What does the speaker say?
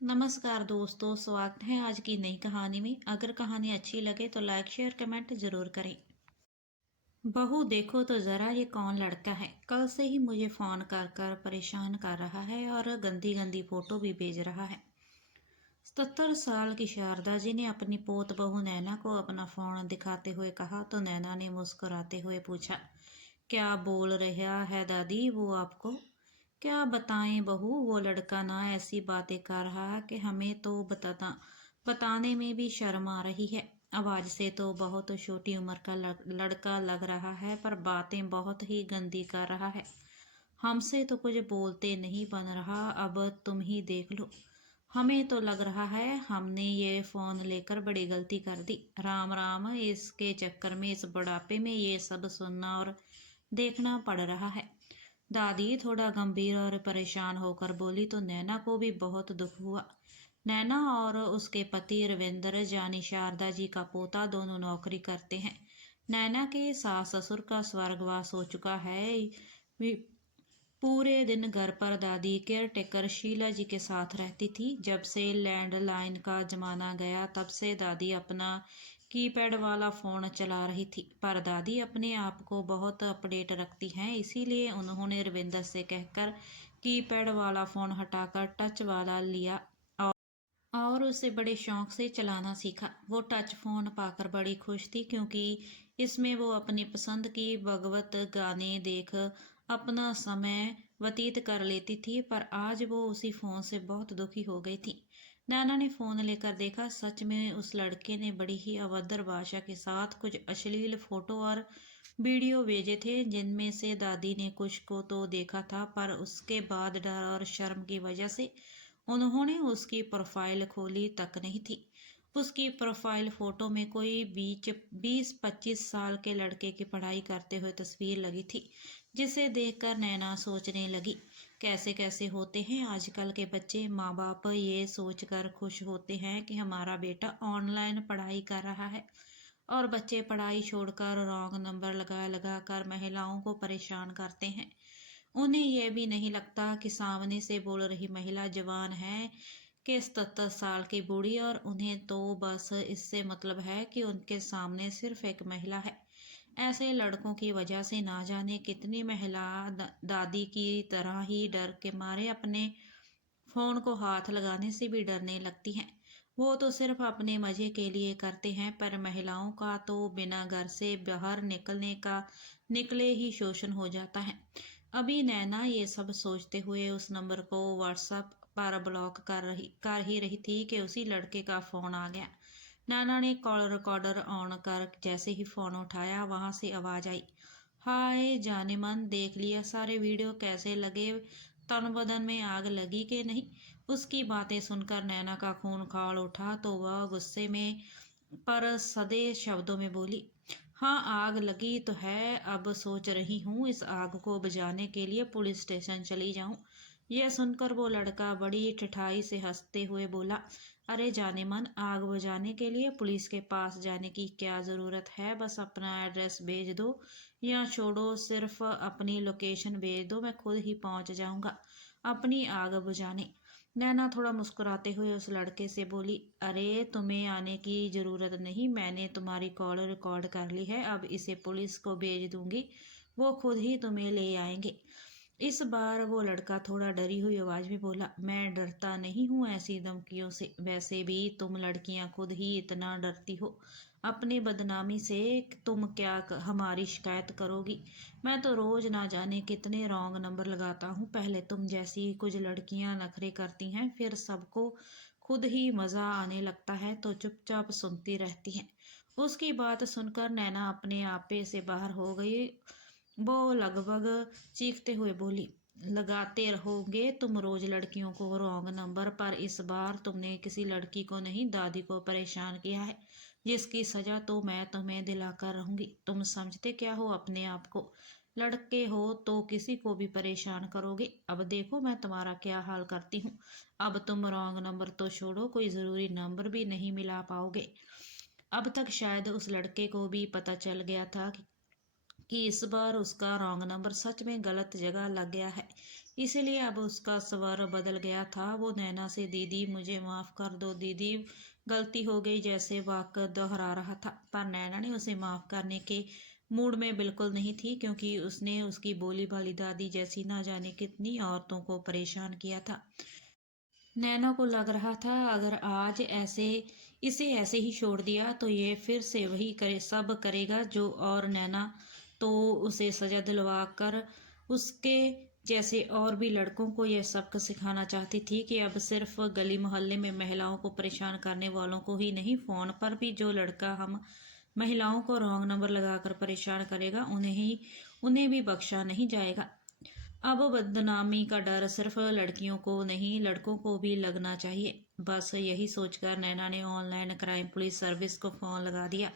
नमस्कार दोस्तों, स्वागत है आज की नई कहानी में। अगर कहानी अच्छी लगे तो लाइक शेयर कमेंट जरूर करें। बहू देखो तो जरा ये कौन लड़का है। कल से ही मुझे फोन कर कर परेशान कर रहा है और गंदी गंदी फोटो भी भेज रहा है। 77 साल की शारदा जी ने अपनी पोत बहू नैना को अपना फोन दिखाते हुए कहा तो नैना ने मुस्कुराते हुए पूछा, क्या बोल रहा है दादी वो आपको? क्या बताएं बहू, वो लड़का ना ऐसी बातें कर रहा है कि हमें तो बताने में भी शर्म आ रही है। आवाज से तो बहुत छोटी उम्र का लड़का लग रहा है, पर बातें बहुत ही गंदी कर रहा है। हमसे तो कुछ बोलते नहीं बन रहा, अब तुम ही देख लो। हमें तो लग रहा है हमने ये फोन लेकर बड़ी गलती कर दी। राम राम, इसके चक्कर में इस बुढ़ापे में ये सब सुनना और देखना पड़ रहा है। दादी थोड़ा गंभीर और परेशान होकर बोली तो नैना को भी बहुत दुख हुआ। नैना और उसके पति रविंद्र जानी शारदा जी का पोता दोनों नौकरी करते हैं। नैना के सास ससुर का स्वर्गवास हो चुका है। पूरे दिन घर पर दादी केयर टेकर शीला जी के साथ रहती थी। जब से लैंडलाइन का जमाना गया तब से दादी अपना कीपैड वाला फ़ोन चला रही थी। पर दादी अपने आप को बहुत अपडेट रखती हैं, इसीलिए उन्होंने रविंदर से कहकर कीपैड वाला फ़ोन हटाकर टच वाला लिया और उसे बड़े शौक से चलाना सीखा। वो टच फ़ोन पाकर बड़ी खुश थी, क्योंकि इसमें वो अपनी पसंद की भगवत गाने देख अपना समय व्यतीत कर लेती थी। पर आज वो उसी फ़ोन से बहुत दुखी हो गई थी। नैना ने फ़ोन लेकर देखा, सच में उस लड़के ने बड़ी ही अभद्र भाषा के साथ कुछ अश्लील फ़ोटो और वीडियो भेजे थे, जिनमें से दादी ने कुछ को तो देखा था, पर उसके बाद डर और शर्म की वजह से उन्होंने उसकी प्रोफाइल खोली तक नहीं थी। उसकी प्रोफाइल फोटो में कोई 20-25 साल के लड़के की पढ़ाई करते हुए तस्वीर लगी थी, जिसे देखकर नैना सोचने लगी, कैसे कैसे होते हैं आजकल के बच्चे। माँ बाप ये सोचकर खुश होते हैं कि हमारा बेटा ऑनलाइन पढ़ाई कर रहा है, और बच्चे पढ़ाई छोड़कर रॉन्ग नंबर लगा लगा कर महिलाओं को परेशान करते हैं। उन्हें यह भी नहीं लगता कि सामने से बोल रही महिला जवान है कि 77 साल की बूढ़ी, और उन्हें तो बस इससे मतलब है कि उनके सामने सिर्फ एक महिला है। ऐसे लड़कों की वजह से ना जाने कितनी महिला दादी की तरह ही डर के मारे अपने फोन को हाथ लगाने से भी डरने लगती हैं। वो तो सिर्फ अपने मजे के लिए करते हैं, पर महिलाओं का तो बिना घर से बाहर निकले ही शोषण हो जाता है। अभी नैना ये सब सोचते हुए उस नंबर को व्हाट्सएप पर ब्लॉक कर ही रही थी कि उसी लड़के का फोन आ गया। नैना ने कॉल रिकॉर्डर ऑन कर जैसे ही फोन उठाया, वहां से आवाज आई, हाय जाने मन, देख लिया सारे वीडियो कैसे लगे? तन बदन में आग लगी कि नहीं? उसकी बातें सुनकर नैना का खून खौल उठा तो वह गुस्से में पर सदे शब्दों में बोली, हाँ आग लगी तो है। अब सोच रही हूँ इस आग को बुझाने के लिए पुलिस स्टेशन चली जाऊं। यह सुनकर वो लड़का बड़ी ठिठाई से हंसते हुए बोला, अरे जाने मन, आग बुझाने के लिए पुलिस के पास जाने की क्या ज़रूरत है? बस अपना एड्रेस भेज दो या छोड़ो, सिर्फ अपनी लोकेशन भेज दो, मैं खुद ही पहुंच जाऊंगा अपनी आग बुझाने। नैना थोड़ा मुस्कुराते हुए उस लड़के से बोली, अरे तुम्हें आने की ज़रूरत नहीं, मैंने तुम्हारी कॉल रिकॉर्ड कर ली है, अब इसे पुलिस को भेज दूंगी, वो खुद ही तुम्हें ले आएंगे। इस बार वो लड़का थोड़ा डरी हुई आवाज में बोला, मैं डरता नहीं हूँ ऐसी धमकियों से, वैसे भी तुम लड़कियां खुद ही इतना डरती हो अपनी बदनामी से, तुम क्या हमारी शिकायत करोगी? मैं तो रोज ना जाने कितने रॉन्ग नंबर लगाता हूँ। पहले तुम जैसी कुछ लड़कियां नखरे करती हैं, फिर सबको खुद ही मजा आने लगता है तो चुपचाप सुनती रहती हैं। उसकी बात सुनकर नैना अपने आपे से बाहर हो गई। वो लगभग चीखते हुए बोली, लगाते रहोगे तुम रोज लड़कियों को रॉन्ग नंबर, पर इस बार तुमने किसी लड़की को नहीं, दादी को परेशान किया है, जिसकी सजा तो मैं तुम्हें दिलाकर रहूंगी। तुम समझते क्या हो अपने आप को? लड़के हो तो किसी को भी परेशान करोगे, अब देखो मैं तुम्हारा क्या हाल करती हूँ। अब तुम रॉन्ग नंबर तो छोड़ो, कोई ज़रूरी नंबर भी नहीं मिला पाओगे। अब तक शायद उस लड़के को भी पता चल गया था कि इस बार उसका रॉन्ग नंबर सच में गलत जगह लग गया है, इसलिए अब उसका स्वर बदल गया था। वो नैना से दीदी मुझे माफ़ कर दो, दीदी गलती हो गई जैसे वाक्य दोहरा रहा था, पर नैना ने उसे माफ़ करने के मूड में बिल्कुल नहीं थी, क्योंकि उसने उसकी बोली भाली दादी जैसी ना जाने कितनी औरतों को परेशान किया था। नैना को लग रहा था अगर आज इसे ऐसे ही छोड़ दिया तो ये फिर से वही करे सब करेगा जो, और नैना तो उसे सजा दिलवा कर उसके जैसे और भी लड़कों को यह सबक सिखाना चाहती थी कि अब सिर्फ गली मोहल्ले में महिलाओं को परेशान करने वालों को ही नहीं, फोन पर भी जो लड़का हम महिलाओं को रॉन्ग नंबर लगाकर परेशान करेगा उन्हें भी बख्शा नहीं जाएगा। अब बदनामी का डर सिर्फ लड़कियों को नहीं, लड़कों को भी लगना चाहिए। बस यही सोचकर नैना ने ऑनलाइन क्राइम पुलिस सर्विस को फोन लगा दिया।